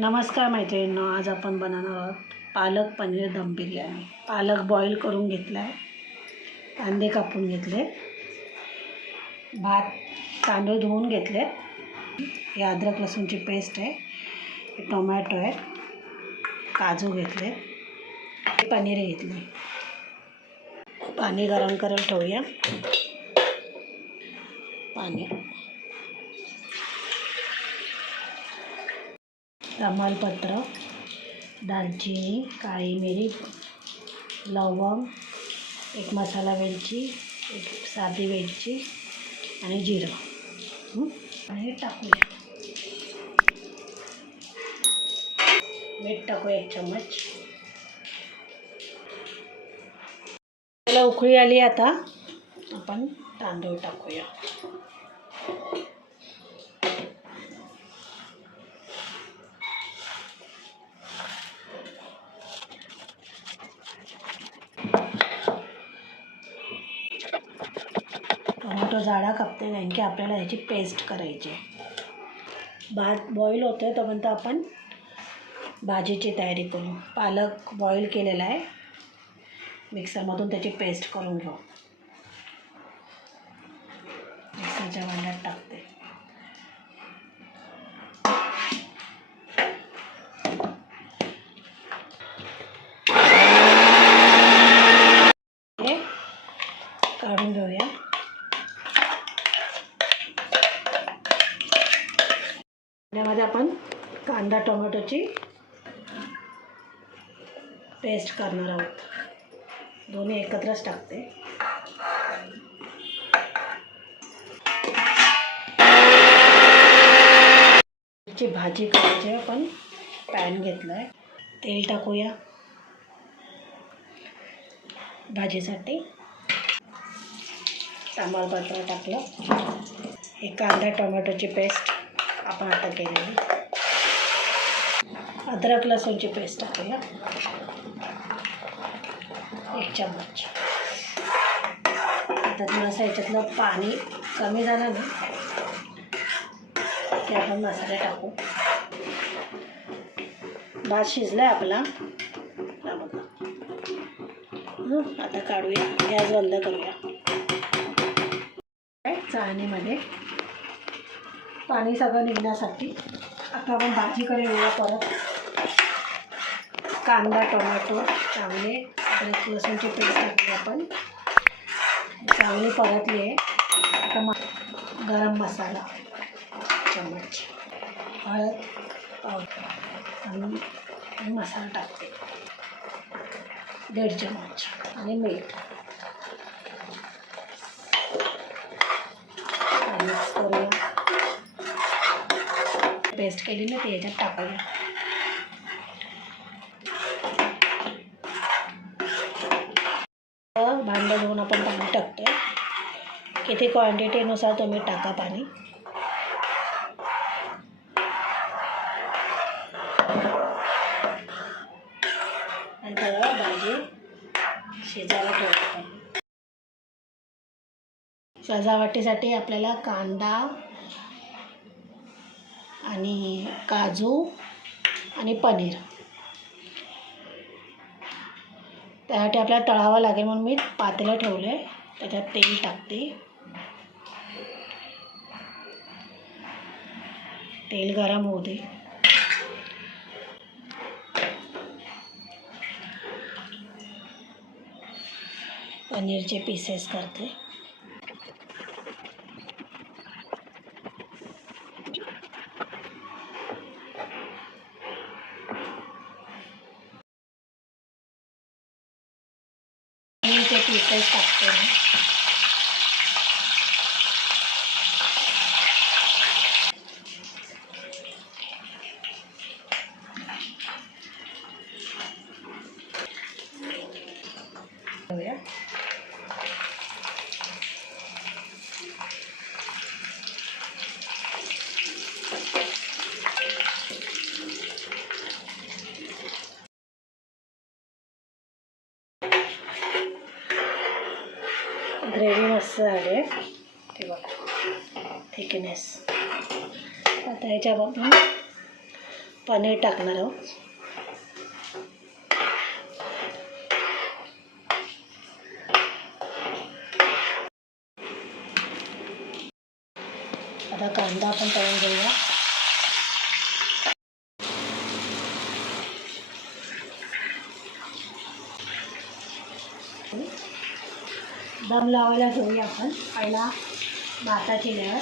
नमस्कार मैत्रिणींनो, आज आपण बनवणार आहोत पालक पनीर दम बिर्याणी। पालक बॉईल करून घेतला आहे, कांदे कापून घेतले, भात तांदूळ धुवून घेतले, हे अद्रक लसूणची पेस्ट आहे, हे टोमॅटो आहे, काजू घेतले, पनीर घेतले। पाणी गरम करायला ठेवूया। पाणी तमालपत्र, दालचिनी, काळी मिरी, लवंग, एक मसाला वेलची, एक साधी वेलची आणि जिरं आणि टाकूया। मीठ टाकूया 1 चम्मच। त्याला उकळी आली, आता आपण तांदूळ टाकूया। टोमॅटो जाडा कापते, कारण की आपल्याला ह्याची पेस्ट करायची आहे। भात बॉईल होतोय तोपर्यंत आपण भाजीची तयारी करू। पालक बॉईल केलेला आहे, मिक्सरमधून त्याची पेस्ट करून घेऊ। मिक्सरच्या भांड्यात टाकते। काढून घेऊया। त्यामध्ये आपण कांदा टोमॅटोची पेस्ट करणार आहोत, दोन्ही एकत्रच टाकते। ची भाजी करायची, आपण पॅन घेतला आहे, तेल टाकूया भाजीसाठी। तमालपत्र टाकलं, हे कांदा टोमॅटोची पेस्ट आपण आता केलेली, अद्रक लसूणची पेस्ट टाकूया 1 चम्मच। आता थोडंसं याच्यातलं पाणी कमी झालं ना की आपण मसाले टाकू। भात शिजला आहे आपला, आता काढूया, गॅस बंद करूया। चाळणीमध्ये पाणी सगळं निघण्यासाठी आता आपण भाजीकडे येऊया परत। कांदा टोमॅटो चांगले, अद्रक लसूणची पेस्ट टाकली आपण, चांगली परतली आहे। आता गरम मसाला 1 चम्मच, हळद पावडर आणि मसाला टाकते 1.5 चम्मच आणि मीठ। मिक्स करूया। पेस्ट केली ना ती याच्यात टाकूया। भांडं धुवून आपण पाणी टाकतोय, किती क्वांटिटीनुसार तुम्ही टाका पाणी। आणि त्याला भाजी शिजायला ठेवतो। सजावटीसाठी आपल्याला कांदा आणि काजू आणि पनीर, त्यासाठी आपल्याला तळावं लागेल, म्हणून मी पातेलं ठेवलं आहे, त्याच्यात तेल टाकते। तेल गरम होऊ दे। पनीरचे पीसेस करते। पनीरचे पीसेस टाकते मी। ग्रेव्ही मस्त झाली आहे, ते बघा थिकनेस। आता याच्यावर पनीर टाकणार आहोत. आता कांदा आपण तळून घेऊया. दम लावायला घेऊया आपण पहिला भाताची लेअर.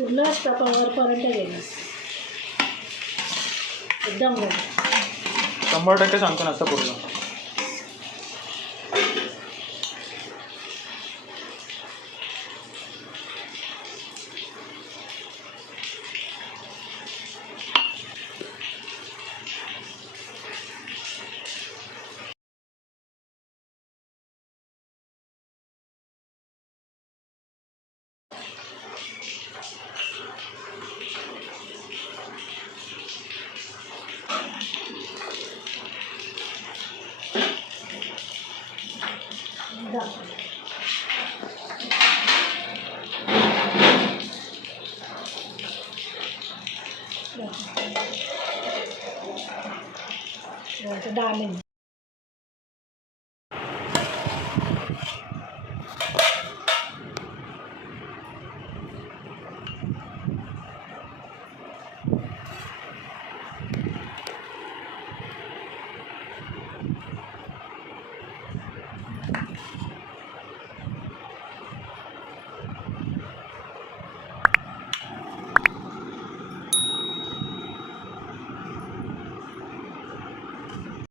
पूर्ण वरपर्यंत गेलं एकदम 100% सांगतो नसतं पूर्ण. डाळ